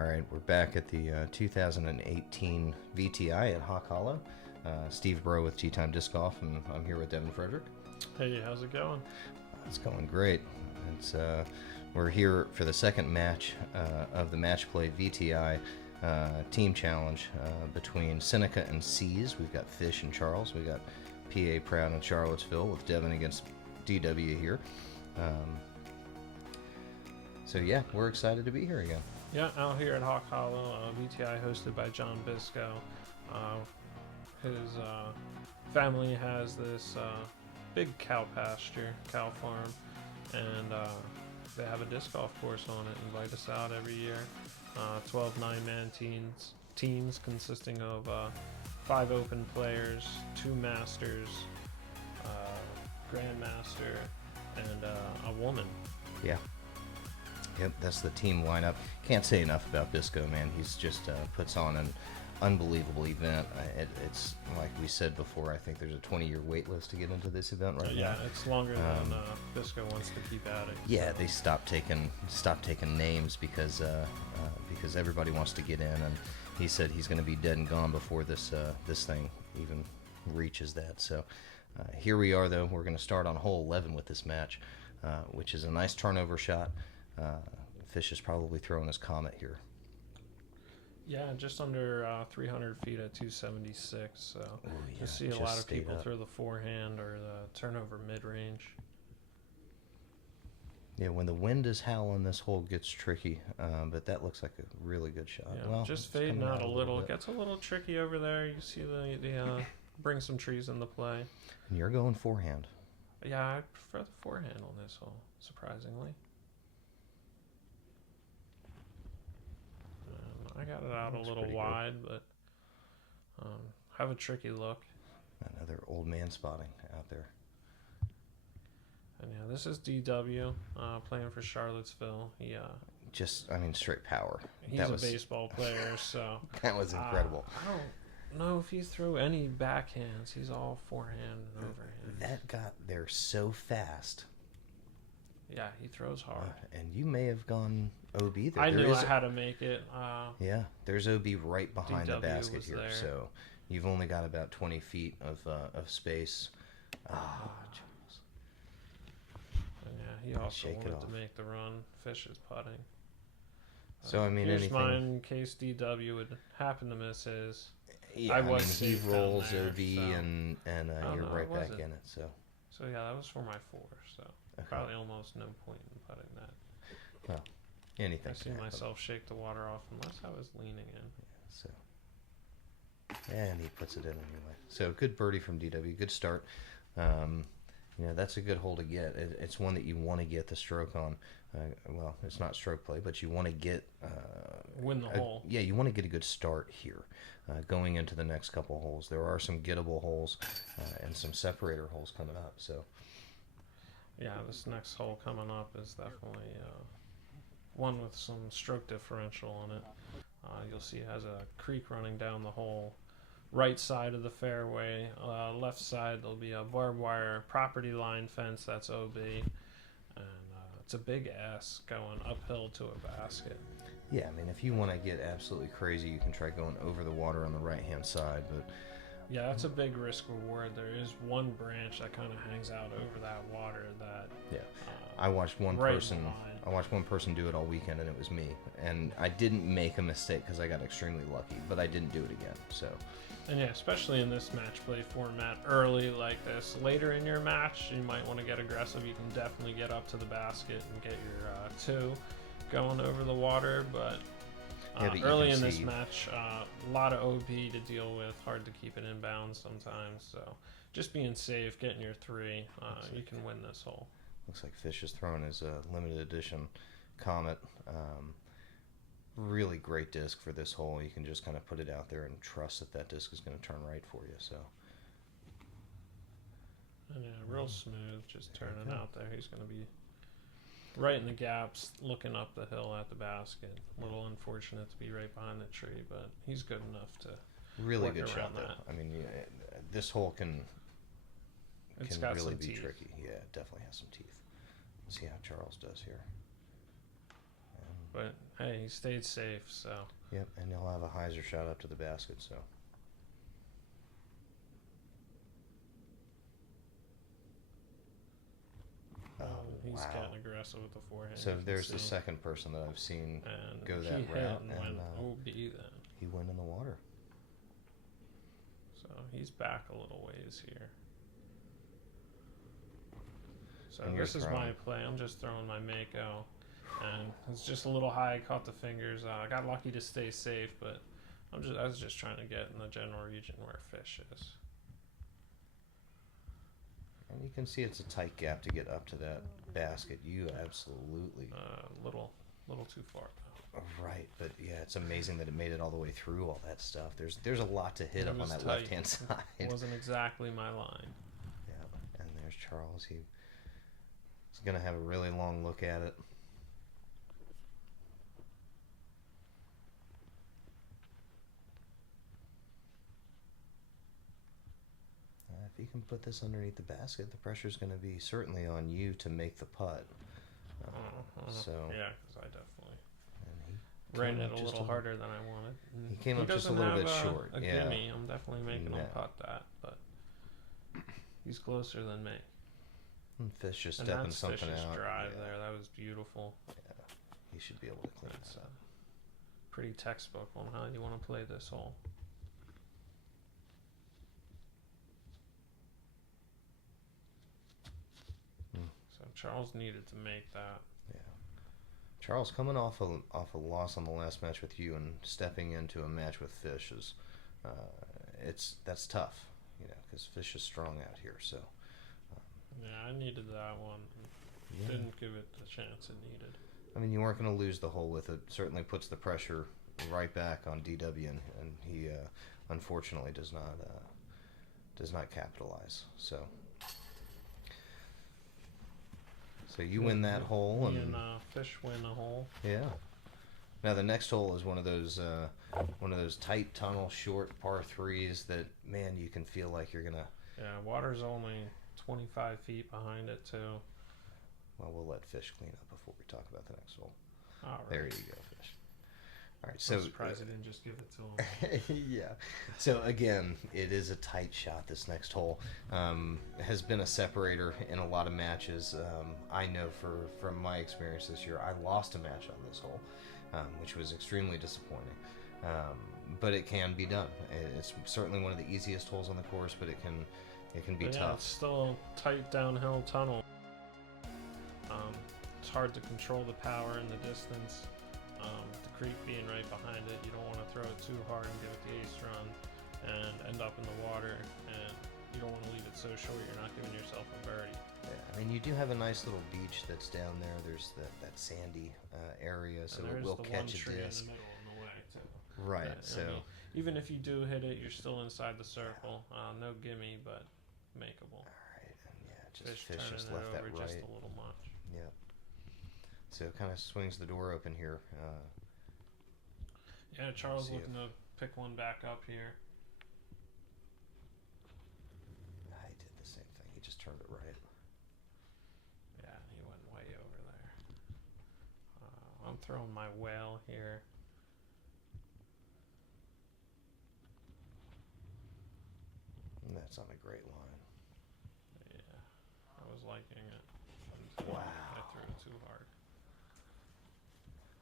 All right, we're back at the 2018 VTI at Hawk Hollow. Steve Braud with Tea Time Disc Golf, and I'm here with Devin Frederick. Hey, how's it going? It's going great. It's we're here for the second match of the Match Play VTI Team Challenge between Seneca and S.E.A.S. We've got Fish and Charles. We've got PA Braud and Charlottesville with Devin against DW here. So yeah, we're excited to be here again. Yeah, out here at Hawk Hollow, VTI hosted by John Bisco. His family has this big cow pasture, cow farm, and they have a disc golf course on it. Invite us out every year. 12 9-man teams consisting of 5 open players, 2 masters, grandmaster, and a woman. Yeah. Yep, that's the team lineup. Can't say enough about Bisco, man. He's just puts on an unbelievable event. It's like we said before, I think there's a 20-year wait list to get into this event right now. Yeah, it's longer than Bisco wants to keep at it. Yeah, they stopped taking names because everybody wants to get in, and he said he's going to be dead and gone before this thing even reaches that. So here we are, though. We're going to start on hole 11 with this match, which is a nice turnover shot. Fish is probably throwing his Comet here. Yeah, just under 300 feet at 276. So yeah, you see a lot of people throw the forehand or the turnover mid-range. Yeah, when the wind is howling, this hole gets tricky, but that looks like a really good shot. Yeah, well, just fading out a little. It bit. gets a little tricky over there. You see the bring some trees into play. And you're going forehand. Yeah, I prefer the forehand on this hole, surprisingly. I got it out a little wide, but have a tricky look. Another old man spotting out there. And yeah, this is DW playing for Charlottesville. He straight power. He's a baseball player, so that was incredible. I don't know if he threw any backhands. He's all forehand and overhand. That got there so fast. Yeah, he throws hard. And you may have gone OB there. I knew I had to make it. Yeah, there's OB right behind the DW basket here. there. So you've only got about 20 feet of space. Charles. And yeah, he also wanted to make the run. Fish is putting. So, I mean, here's anything... mine in case DW would happen to miss his. Yeah, I was he rolls there, OB so. and you're right back in it. So yeah, that was for my 4. So okay. Probably almost no point in putting that. Well, anything. I see myself shake the water off unless I was leaning in. Yeah, so, and he puts it in anyway. So good birdie from DW. Good start. That's a good hole to get. It's one that you want to get the stroke on. Well, it's not stroke play, but you want to get win the hole. Yeah, you want to get a good start here, going into the next couple holes. There are some gettable holes and some separator holes coming up. So, yeah, this next hole coming up is definitely one with some stroke differential on it. You'll see it has a creek running down the hole. Right side of the fairway, left side there'll be a barbed wire property line fence that's OB, and it's a big S going uphill to a basket. Yeah, I mean, if you want to get absolutely crazy, you can try going over the water on the right-hand side, but... Yeah, that's a big risk reward. There is one branch that kind of hangs out over that water that... Yeah, I watched one person do it all weekend, and it was me. And I didn't make a mistake because I got extremely lucky, but I didn't do it again, so... And yeah, especially in this match play format, early like this. Later in your match, you might want to get aggressive. You can definitely get up to the basket and get your 2 going over the water, but early in this match, a lot of OB to deal with. Hard to keep it inbounds sometimes, so just being safe, getting your 3, you can win this hole. Looks like Fish is throwing his limited edition Comet. Really great disc for this hole. You can just kind of put it out there and trust that disc is going to turn right for you. So, and yeah, real smooth, just turning out there. He's going to be right in the gaps, looking up the hill at the basket. A little unfortunate to be right behind the tree, but he's good enough to really good shot though. I mean, this hole can really be tricky. Yeah, it definitely has some teeth. Let's see how Charles does here. But hey, he stayed safe, so. Yep, and he'll have a hyzer shot up to the basket, so. Oh, he's wow. getting aggressive with the forehand. So there's the second person that I've seen and go that he hit route, and and went OB then. he went in the water. So he's back a little ways here. So And this is you're my throwing. play. I'm just throwing my Mako, and it's just a little high. I caught the fingers. I got lucky to stay safe, but I was just trying to get in the general region where fish is. And you can see it's a tight gap to get up to that basket. You absolutely Little too far. right, but yeah, it's amazing that it made it all the way through all that stuff. There's a lot to hit It up on was that tight. left-hand side. It wasn't exactly my line. Yeah, and there's Charles. He's gonna have a really long look at it. If you can put this underneath the basket, the pressure's going to be certainly on you to make the putt. So yeah, because I definitely and he ran came it up a just little harder than I wanted. He came up just a little bit short. A Yeah. gimme. I'm definitely making No. him putt that, but he's closer than me. Fish just And stepping that's something Fish's out. drive Yeah. there. That was beautiful. Yeah, he should be able to clean That's that up. pretty textbook on how you want to play this hole. So Charles needed to make that. Yeah, Charles coming off a loss on the last match with you and stepping into a match with Fish is, that's tough, because Fish is strong out here. So. Yeah, I needed that one. Yeah. Didn't give it the chance it needed. I mean, you weren't going to lose the hole with it. Certainly puts the pressure right back on DW, and he unfortunately does not capitalize. So you win that hole, and Fish win a hole. yeah. Now the next hole is one of those tight tunnel, short par threes that, man, you can feel like you're gonna. Yeah, water's only 25 feet behind it too. Well, we'll let Fish clean up before we talk about the next hole. All right. There you go, Fish. All right, so I'm surprised he didn't just give it to him. yeah. So again, it is a tight shot. This next hole has been a separator in a lot of matches. I know from my experience this year, I lost a match on this hole, which was extremely disappointing. But it can be done. It's certainly one of the easiest holes on the course, but it can be But yeah, tough. it's still a tight downhill tunnel. It's hard to control the power and the distance. The creek being right behind it, you don't want to throw it too hard and give it the ace run and end up in the water, and you don't want to leave it so short you're not giving yourself a birdie. Yeah, I mean, you do have a nice little beach that's down there. There's that sandy area, so it will catch a disc. In the middle on the way too. Right. I So mean, even if you do hit it, you're still inside the circle. No gimme, but makeable. all right, and yeah, Fish turning just it left that over right. just a little much. Yep. So it kind of swings the door open here. Yeah, Charles see looking to pick one back up here. I did the same thing. He just turned it right. Yeah, he went way over there. I'm throwing my whale here. And that's on a great line. Yeah, I was liking it. Wow. I threw it too hard.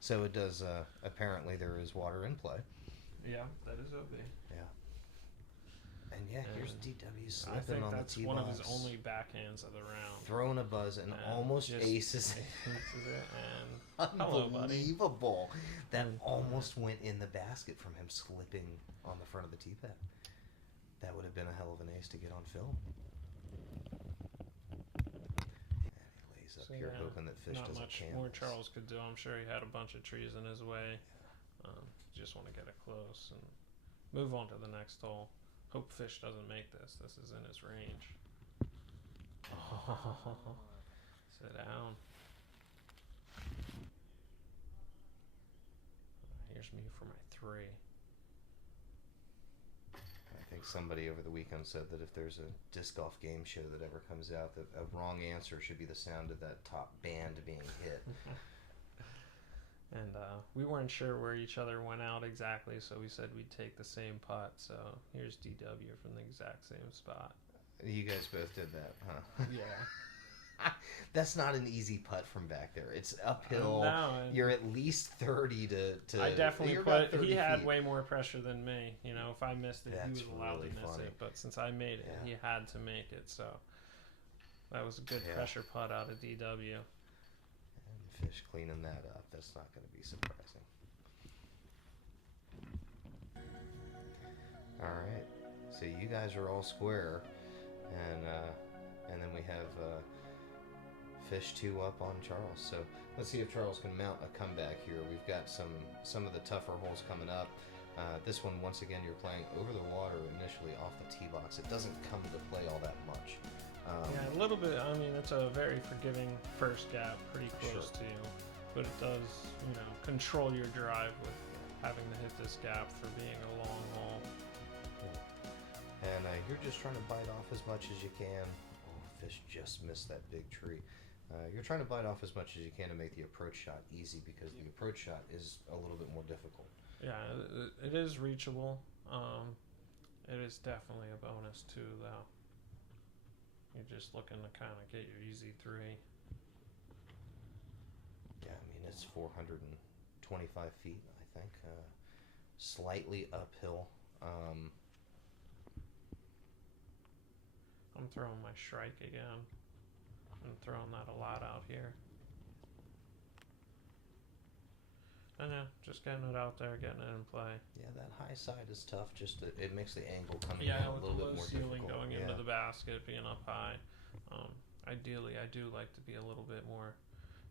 So it does. Apparently, there is water in play. Yeah, that is OB. Yeah. And yeah, here's And DW I slipping think on the that's tee one box. of his only backhands of the round. Throwing a buzz and almost just aces. aces it, and hello, buddy. Unbelievable. That almost went in the basket from him slipping on the front of the tee pad. That would have been a hell of an ace to get on film. And he lays up So, here yeah, hoping that Fish not doesn't much canvas. more Charles could do. I'm sure he had a bunch of trees in his way. Just want to get it close and move on to the next hole. Hope Fish doesn't make this. This is in his range. Sit down. Here's me for my 3. I think somebody over the weekend said that if there's a disc golf game show that ever comes out, that a wrong answer should be the sound of that top band being hit. And we weren't sure where each other went out exactly, so we said we'd take the same putt. So here's DW from the exact same spot. You guys both did that, huh? Yeah. That's not an easy putt from back there. It's uphill. No, You're at least 30 to I definitely you're put. about 30 He had feet. way more pressure than me. You know, if I missed it, That's he was allowed really to miss funny. it. But since I made it, Yeah. he had to make it. So that was a good Yeah. pressure putt out of DW. And Fish cleaning that up. That's not going to be surprising. All right. So you guys are all square, and then we have Fish 2 up on Charles. So let's see if Charles can mount a comeback here. We've got some of the tougher holes coming up. This one, once again, you're playing over the water initially off the tee box. It doesn't come into play all that much. Yeah, a little bit. I mean, it's a very forgiving first gap, pretty close to you, but it does, you know, control your drive with having to hit this gap for being a long hole. And you're just trying to bite off as much as you can. Oh, Fish just missed that big tree. You're trying to bite off as much as you can to make the approach shot easy, because the approach shot is a little bit more difficult. Yeah, it is reachable. It is definitely a bonus too, though. You're just looking to kind of get your easy 3. Yeah, I mean, it's 425 feet, I think. Slightly uphill. I'm throwing my strike again. I'm throwing that a lot out here. And yeah, just getting it out there, getting it in play. Yeah, that high side is tough. Just it makes the angle coming Yeah, in a with little the bit low more ceiling difficult. going into the basket, being up high. Ideally, I do like to be a little bit more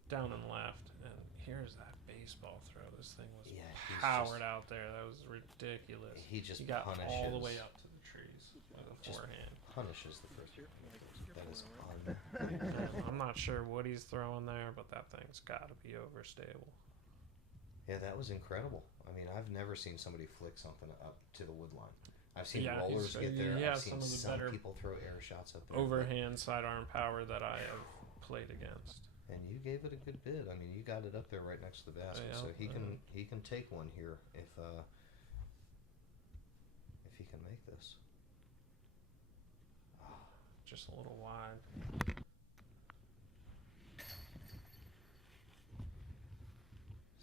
down and left. And here's that baseball throw. This thing was powered out there. That was ridiculous. He just got punishes all the way up to the trees with a just forehand. punishes the first. That is I'm not sure what he's throwing there, but that thing's got to be overstable. Yeah, that was incredible. I mean, I've never seen somebody flick something up to the wood line. I've seen rollers get there. I've seen some people throw air shots up there. Overhand sidearm power that I have played against. And you gave it a good bid. I mean, you got it up there right next to the basket, so he can take one here if he can make this. Just a little wide.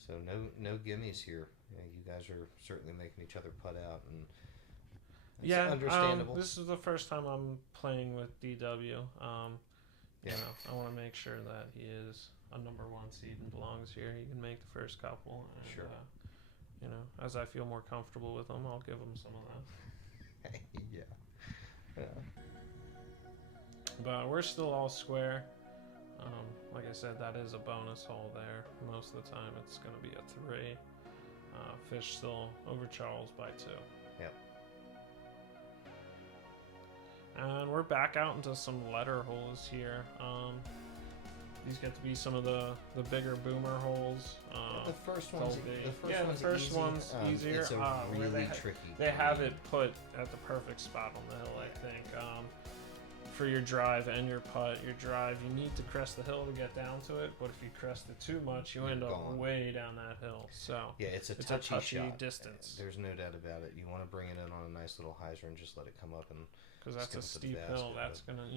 So no gimmies here. You guys are certainly making each other putt out, and that's understandable. This is the first time I'm playing with DW. You know, I want to make sure that he is a number 1 seed and belongs here. He can make the first couple. And, Sure. You know, as I feel more comfortable with him, I'll give him some of that. Yeah. But we're still all square. Like I said, that is a bonus hole there. Most of the time, it's going to be a 3. Fish still over Charles by 2. Yep. And we're back out into some letter holes here. These get to be some of the bigger boomer holes. The first one's one's easier. It's a really tricky. They have it put at the perfect spot on the hill, I think. For your drive and your putt, you need to crest the hill to get down to it, but if you crest it too much, you end up way down that hill. So yeah, it's a touchy shot. Distance. There's no doubt about it. You want to bring it in on a nice little hyzer and just let it come up, and because that's a steep hill. That's gonna,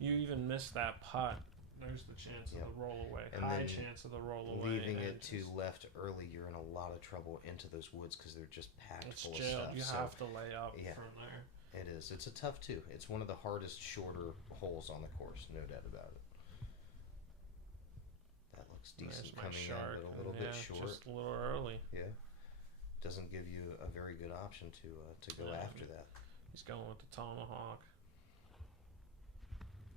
you even miss that putt, there's the chance of the roll away. High chance of the roll away. Leaving it to left early, you're in a lot of trouble into those woods because they're just packed full of stuff. You have to lay up from there. It is. It's a tough 2. It's one of the hardest, shorter holes on the course, no doubt about it. That looks decent coming in, but a little bit short. Just a little early. Yeah. Doesn't give you a very good option to go after that. He's going with the tomahawk.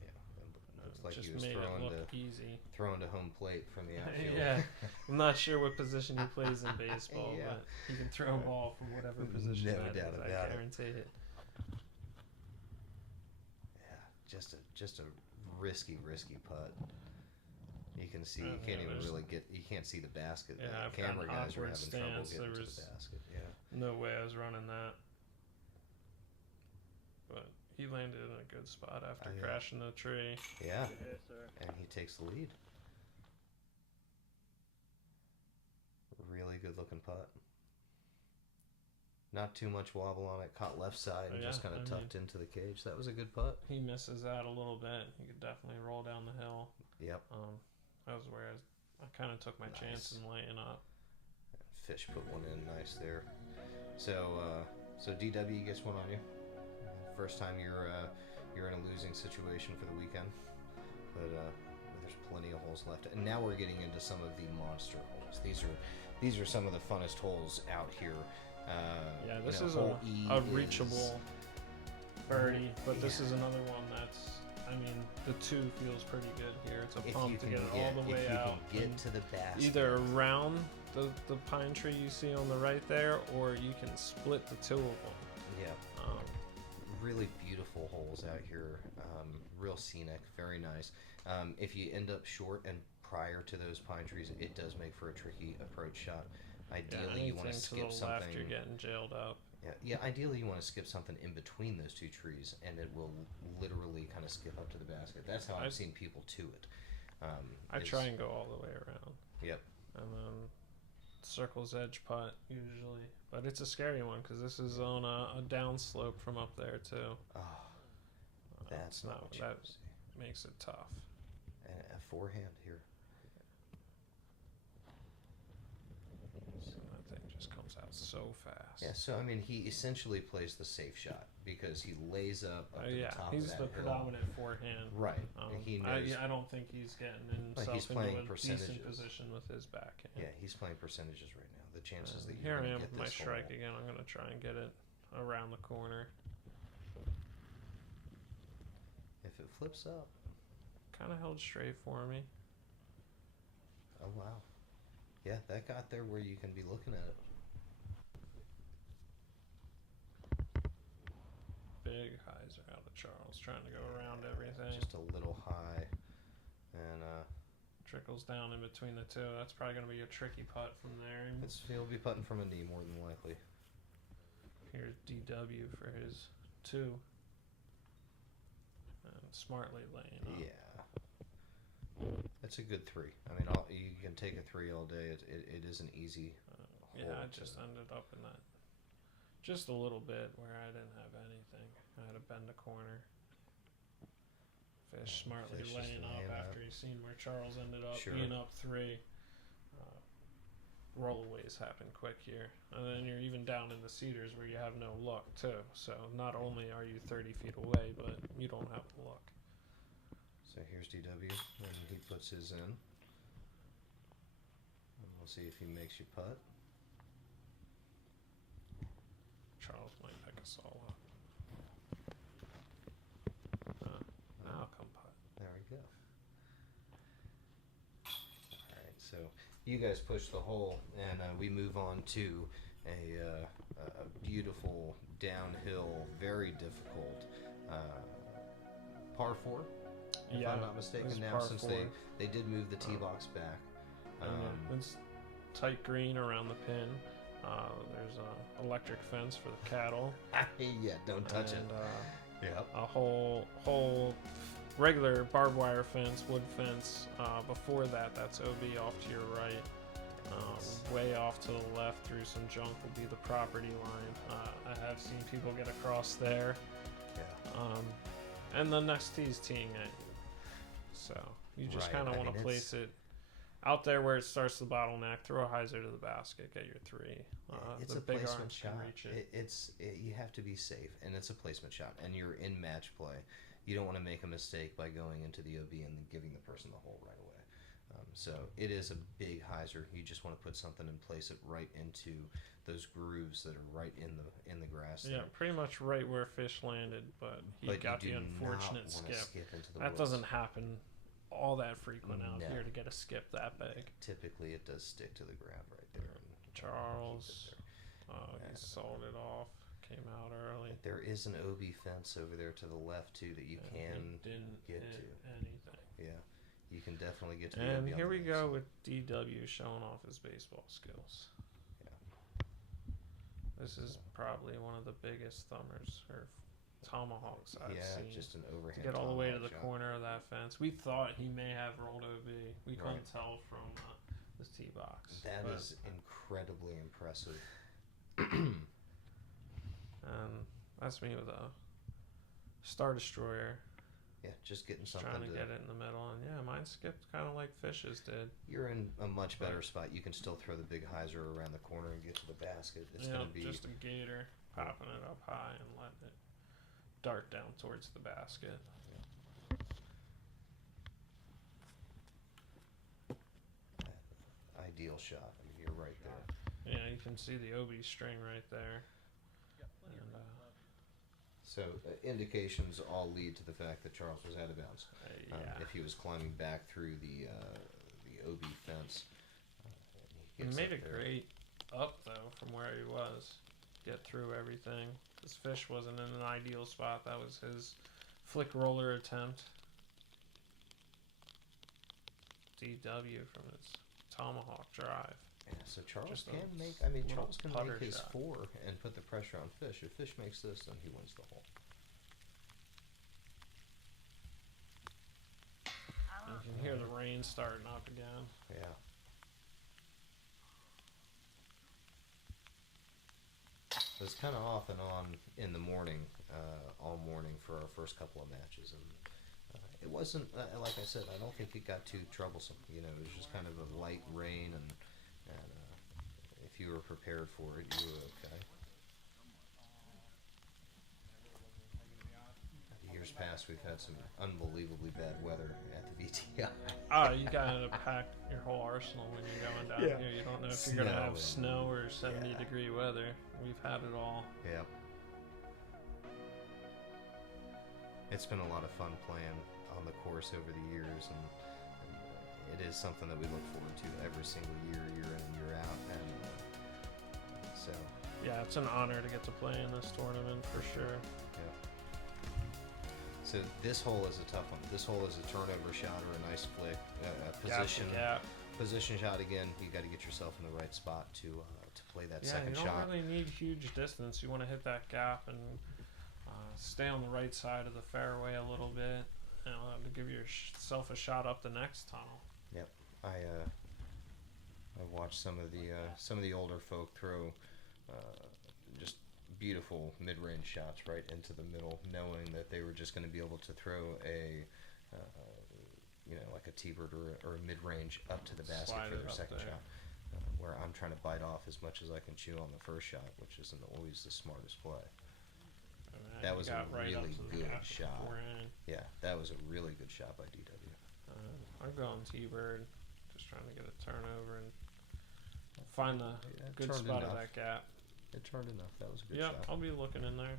Yeah. It looks like just he was made it look easy. Throwing to home plate from the outfield. Yeah. I'm not sure what position he plays in baseball, but he can throw a ball from whatever position that is. I guarantee it. Just a risky putt. You can see you can't even really get. You can't see the basket. Yeah, the camera guys were having trouble getting to the basket. Yeah. No way I was running that. But he landed in a good spot after crashing the tree. Yeah. And he takes the lead. Really good looking putt. Not too much wobble on it. Caught left side and just kind of tucked into the cage. That was a good putt. He misses that a little bit. He could definitely roll down the hill. Yep. That was where I kind of took my chance in laying up. Fish put one in nice there. So DW gets one on you. First time you're in a losing situation for the weekend, but there's plenty of holes left. And now we're getting into some of the monster holes. These are some of the funnest holes out here. This is a reachable birdie, but this is another one that's. I mean, the 2 feels pretty good here. It's a pump to get it all the way out. If you can get to the basket. Either around the pine tree you see on the right there, or you can split the 2 of them. Yeah. Really beautiful holes out here. Real scenic. Very nice. If you end up short and prior to those pine trees, it does make for a tricky approach shot. Ideally, you want to skip something. Left, you're getting jailed up. Yeah. Ideally, you want to skip something in between those 2 trees, and it will literally kind of skip up to the basket. That's how I've seen people to it. I try and go all the way around. Yep. And then circle's edge putt usually, but it's a scary one because this is on a downslope from up there too. Oh, that's not what that makes it tough. And a forehand here. That thing just comes out so fast. Yeah, so I mean, he essentially plays the safe shot because he lays up to the top he's of that the hill. predominant forehand. Right. He knows. I don't think he's getting himself into a decent position with his backhand. Yeah, he's playing percentages right now. The chances that here you're I going am to get with my this strike hole. again. I'm going to try and get it around the corner. If it flips up. Kind of held straight for me. Oh, wow. Yeah, that got there where you can be looking at it. Big hyzer out of Charles, trying to go around everything. Just a little high. And trickles down in between the 2. That's probably going to be a tricky putt from there. He'll be putting from a knee more than likely. Here's DW for his 2. And smartly laying up. Yeah. That's a good 3. I mean, you can take a 3 all day. It is an easy hole. I just ended up in that just a little bit where I didn't have anything. I had to bend a corner. Fish smartly laying up after he's seen where Charles ended up being up 3. Rollaways happen quick here. And then you're even down in the cedars where you have no luck too. So not only are you 30 feet away, but you don't have the luck. So here's DW, and he puts his in. And we'll see if he makes you putt. Charles might pick us all up. I'll come putt. There we go. Alright, so you guys push the hole, and we move on to a beautiful downhill, very difficult par 4. If I'm not mistaken now, since they did move the tee box back. It's tight green around the pin. There's an electric fence for the cattle. Yeah, don't touch it. Yep. A whole regular barbed wire fence, wood fence. Before that's OB off to your right. Way off to the left through some junk will be the property line. I have seen people get across there. Yeah. And the next tee's teeing at you. So you just kind of want to place it out there where it starts the bottleneck. Throw a hyzer to the basket, get your 3. It's the a big placement arms shot. can reach it. You have to be safe, and it's a placement shot, and you're in match play. You don't want to make a mistake by going into the OB and then giving the person the hole right away. So it is a big hyzer. You just want to put something and place it right into those grooves that are right in the grass. Yeah, there. pretty much right where Fish landed, but he got the unfortunate skip. That woods. doesn't happen all that frequent out here to get a skip that big. Typically, it does stick to the ground right there. Charles, he sold it off. Came out early. There is an OB fence over there to the left too that you can get to. Anything. Yeah, you can definitely get to. And here we go with DW showing off his baseball skills. Yeah. This is probably one of the biggest thumbers or tomahawks I've seen. Just an overhand. To get all the way to the corner of that fence. We thought he may have rolled OB. We couldn't tell from the tee box. That is incredibly impressive. And that's me with a Star Destroyer. Yeah, just getting Just something trying to get it in the middle, and yeah, mine skipped kind of like Fish's did. You're in a much better spot. You can still throw the big hyzer around the corner and get to the basket. It's going to be just a gator, popping it up high and letting it dart down towards the basket. Ideal shot. I mean, you're right there. Yeah, you can see the OB string right there. And, so indications all lead to the fact that Charles was out of bounds. yeah. If he was climbing back through the OB fence, He made a great up though from where he was. Get through everything. This Fish wasn't in an ideal spot. That was his flick roller attempt. DW from his tomahawk drive. Yeah, so Charles Just can a make. I mean, little Charles can putter make his shot. 4 and put the pressure on Fish. If Fish makes this, then he wins the hole. You can hear the rain starting up again. Yeah. It was kind of off and on in the morning, all morning for our first couple of matches, and it wasn't like I said. I don't think it got too troublesome. You know, it was just kind of a light rain, and if you were prepared for it, you were okay. Years past, we've had some unbelievably bad weather at the VTI. Oh, you gotta pack your whole arsenal when you're going down here. You don't know if you're gonna have snow or 70-degree weather. We've had it all. Yep. It's been a lot of fun playing on the course over the years, and it is something that we look forward to every single year, year in and year out. And so. Yeah, it's an honor to get to play in this tournament for sure. Yeah. So this hole is a tough one. This hole is a turnover shot or a nice flick, position shot again. You got to get yourself in the right spot to play that second shot. Yeah, you don't really need huge distance. You want to hit that gap and stay on the right side of the fairway a little bit, and to give yourself a shot up the next tunnel. Yep, I watched some of the older folk throw just beautiful mid-range shots right into the middle, knowing that they were just going to be able to throw a like a T-bird or a mid-range up to the basket for their second shot. Where I'm trying to bite off as much as I can chew on the first shot, which isn't always the smartest play. That was a really good shot. Yeah, that was a really good shot by DW. I'm going T-bird, just trying to get a turnover and find the good spot of that gap. It turned enough. That was a good shot. Yeah, I'll be looking in there.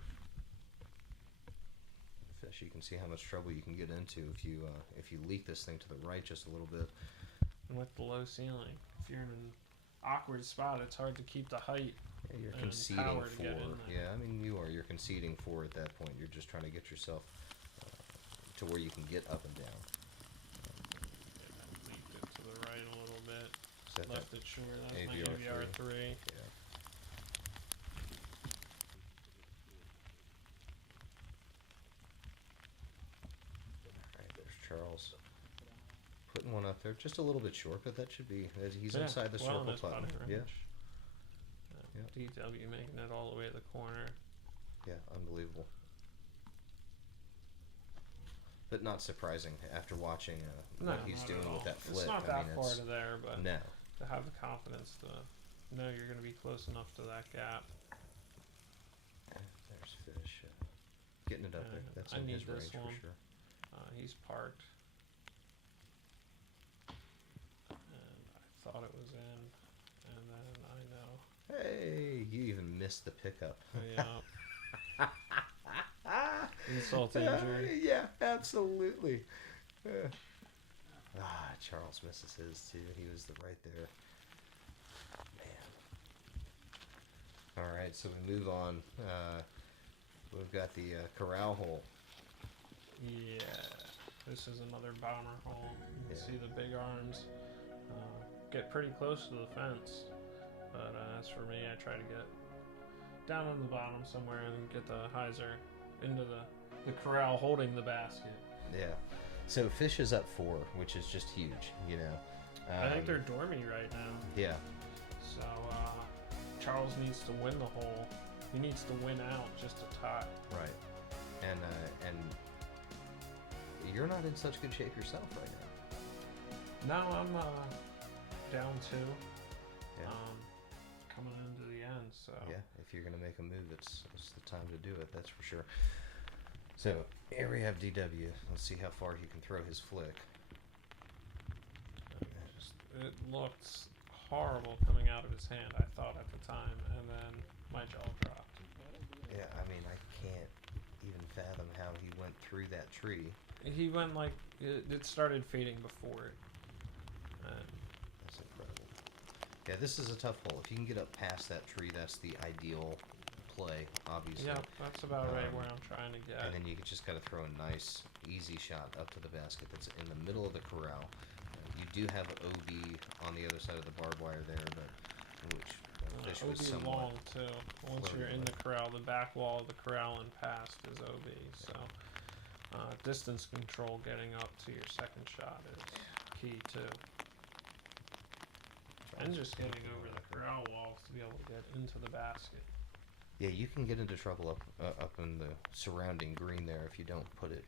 Fish, you can see how much trouble you can get into if you leak this thing to the right just a little bit. And with the low ceiling, if you're in an awkward spot, it's hard to keep the height. Yeah, you're conceding for. Yeah, I mean you are. You're conceding for at that point. You're just trying to get yourself to where you can get up and down. Leaked it to the right a little bit. Left it short. That's my AVR 3. Yeah. All right, there's Charles. Putting one up there, just a little bit short, but that should be. He's inside the circle button. Yeah. DW making it all the way to the corner. Yeah, unbelievable. But not surprising after watching what he's doing with that flip. It's not that far to there, but no. To have the confidence to know you're going to be close enough to that gap. There's Fish. Getting it up there. That's in his range for sure. He's parked. And I thought it was in. And then I know. Hey, you even missed the pickup. Yeah. Insult to injury. Yeah, absolutely. Charles misses his too. He was right there. Man. All right, so we move on. We've got the corral hole. Yeah. This is another bomber hole. You can see the big arms get pretty close to the fence. But as for me, I try to get down on the bottom somewhere and get the hyzer into the corral holding the basket. Yeah. So Fish is up 4, which is just huge, you know. I think they're dormy right now. Yeah. So Charles needs to win the hole. He needs to win out just to tie. Right. And you're not in such good shape yourself right now. Now I'm down 2. Yeah. Coming into the end, so Yeah, if you're gonna make a move, it's the time to do it. That's for sure. So here we have DW. Let's see how far he can throw his flick. it looked horrible coming out of his hand, I thought at the time, and then my jaw dropped. Yeah, I mean, I can't even fathom how he went through that tree. He went like it started fading before it. And That's incredible. Yeah, this is a tough hole. If you can get up past that tree, that's the ideal play, obviously. yeah, that's about right where I'm trying to get. And then you just got to throw a nice, easy shot up to the basket that's in the middle of the corral. You do have OB on the other side of the barbed wire there, but which fish was OB somewhat long too. Once you're in the corral, the back wall of the corral and past is OB. So distance control getting up to your second shot is key too. And just getting over the corral walls to be able to get into the basket. Yeah, you can get into trouble up in the surrounding green there if you don't put it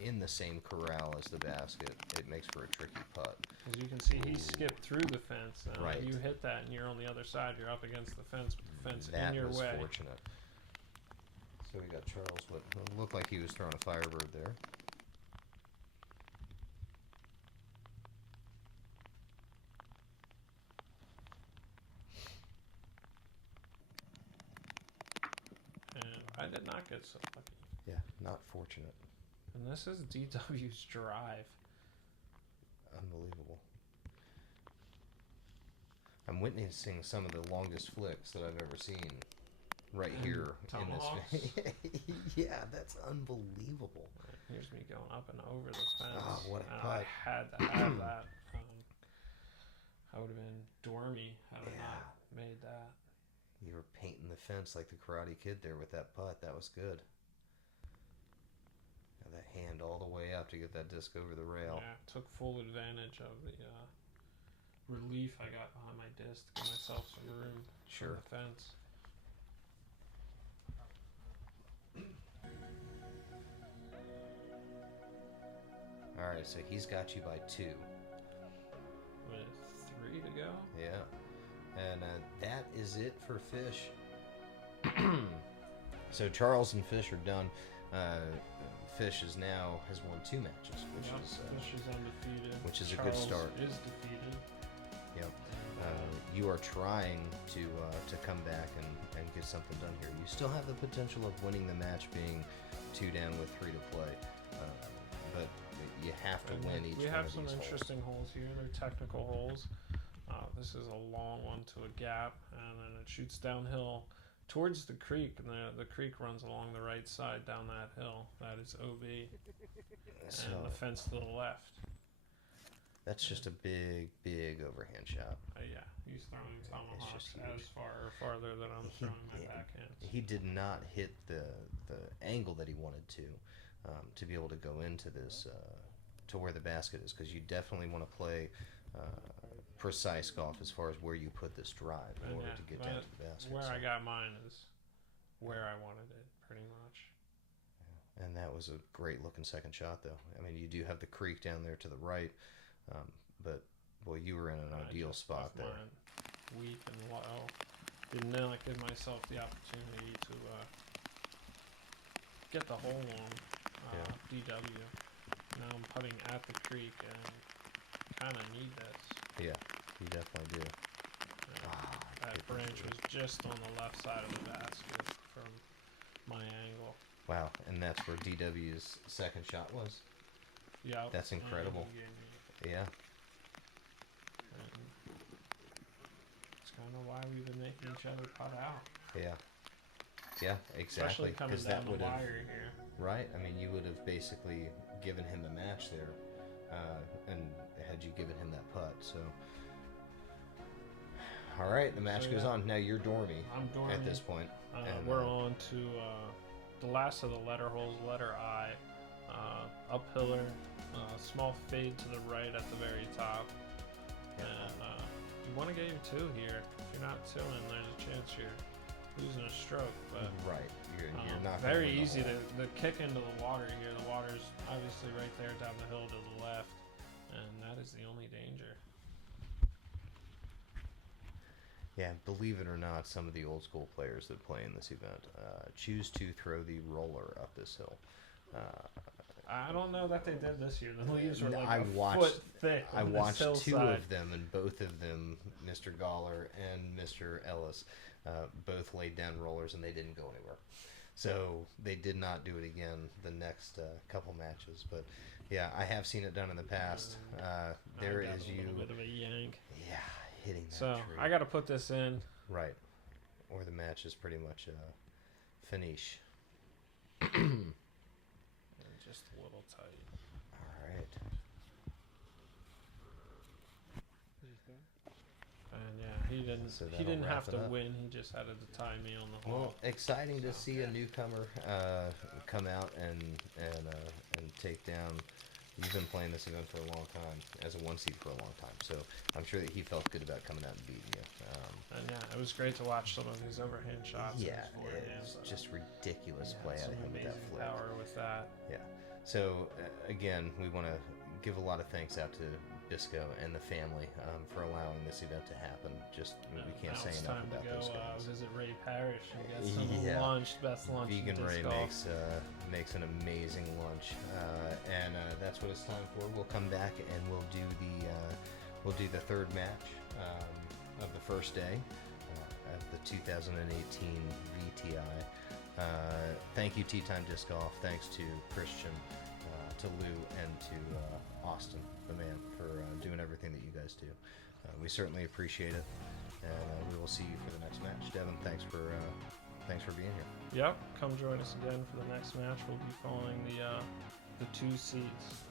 in the same corral as the basket. It makes for a tricky putt. As you can see, he skipped through the fence. Right. You hit that and you're on the other side. You're up against the fence with the fence That in your was way. fortunate. So we got Charles, what looked like he was throwing a Firebird there. And I did not get so lucky. Yeah, not fortunate. And this is DW's drive. Unbelievable. I'm witnessing some of the longest flicks that I've ever seen right here in this. Yeah, that's unbelievable. Here's me going up and over the fence. Oh, what a And putt. I had to have that. I would have been dormy had I not made that. You were painting the fence like the Karate Kid there with that putt. That was good. Got that hand all the way up to get that disc over the rail. Yeah, took full advantage of the relief I got behind my disc to give myself some room Sure. from the fence. All right, so he's got you by 2. With 3 to go. Yeah. And that is it for Fish. So Charles and Fish are done. Fish has won 2 matches, Fish is undefeated. which is a Charles good start. Is defeated. Yep. You are trying to come back and get something done here. You still have the potential of winning the match, being 2 down with 3 to play, but you have to win each one of these holes. We have some interesting holes here. They're technical holes. This is a long one to a gap, and then it shoots downhill towards the creek, and the creek runs along the right side down that hill. That is OB, and the fence to the left. That's just a big overhand shot. Yeah, he's throwing tomahawks just as far or farther than I'm throwing my backhands. He did not hit the angle that he wanted to be able to go into this to where the basket is, because you definitely want to play precise golf as far as where you put this drive in order to get down to the basket. Where I got mine is where I wanted it, pretty much. And that was a great looking second shot, though. I mean, you do have the creek down there to the right, but boy, you were in an ideal spot there. Mine weak and low. Did not give myself the opportunity to get the hole on DW. Now I'm putting at the creek and kind of need this. Yeah, you definitely do. That branch was just on the left side of the basket from my angle. Wow, and that's where DW's second shot was? Yeah. That's incredible. Yeah. It's kind of why we've been making each other putt out. Yeah. Yeah, exactly. Especially coming down the wire here. Right? I mean, you would have basically given him the match there, and had you given him that putt. So, all right, the match goes on. Now you're dormy. I'm dormy at this point. And we're on to the last of the letter holes, letter I. Uphiller, small fade to the right at the very top. And you want to get your 2 here. If you're not 2-ing, there's a chance you're losing a stroke. But Right. You're not gonna very win the easy hole. to kick into the water here. The water's obviously right there down the hill to the left, and that is the only danger. Yeah, believe it or not, some of the old school players that play in this event choose to throw the roller up this hill. I don't know that they did this year. The leaves were like I a watched, foot thick. I on this watched 2 hillside. of them, and both of them, Mr. Galler and Mr. Ellis, both laid down rollers, and they didn't go anywhere. So they did not do it again the next couple matches. But yeah, I have seen it done in the past. There I got is a you. little bit of a yank. Yeah, hitting that So tree. I got to put this in. Right. Or the match is pretty much finish. Just a little tight. All right. And yeah, he didn't. So he that'll didn't wrap have it to up. win. He just had to tie me on the hole. Well, exciting to see a newcomer come out and take down. You've been playing this event for a long time, as a 1 seed for a long time. So I'm sure that he felt good about coming out and beating you. And yeah, it was great to watch some of his overhand shots. Yeah, in his forehand. it's just ridiculous play out Some of him with amazing that flick. power with that. Yeah. So again, we want to give a lot of thanks out to Bisco and the family for allowing this event to happen. Just we can't Now say it's enough time about to go those guys. visit Ray Parish and get some Yeah. lunch, best lunch in Vegan disc Ray golf. makes an amazing lunch, and that's what it's time for. We'll come back and we'll do the third match of the first day of the 2018 VTI. Thank you, Tea Time Disc Golf. Thanks to Christian, to Lou, and to Austin, the man, for doing everything that you guys do. We certainly appreciate it, and we will see you for the next match. Devin, thanks for being here. Yep, come join us again for the next match. We'll be following the 2 seeds.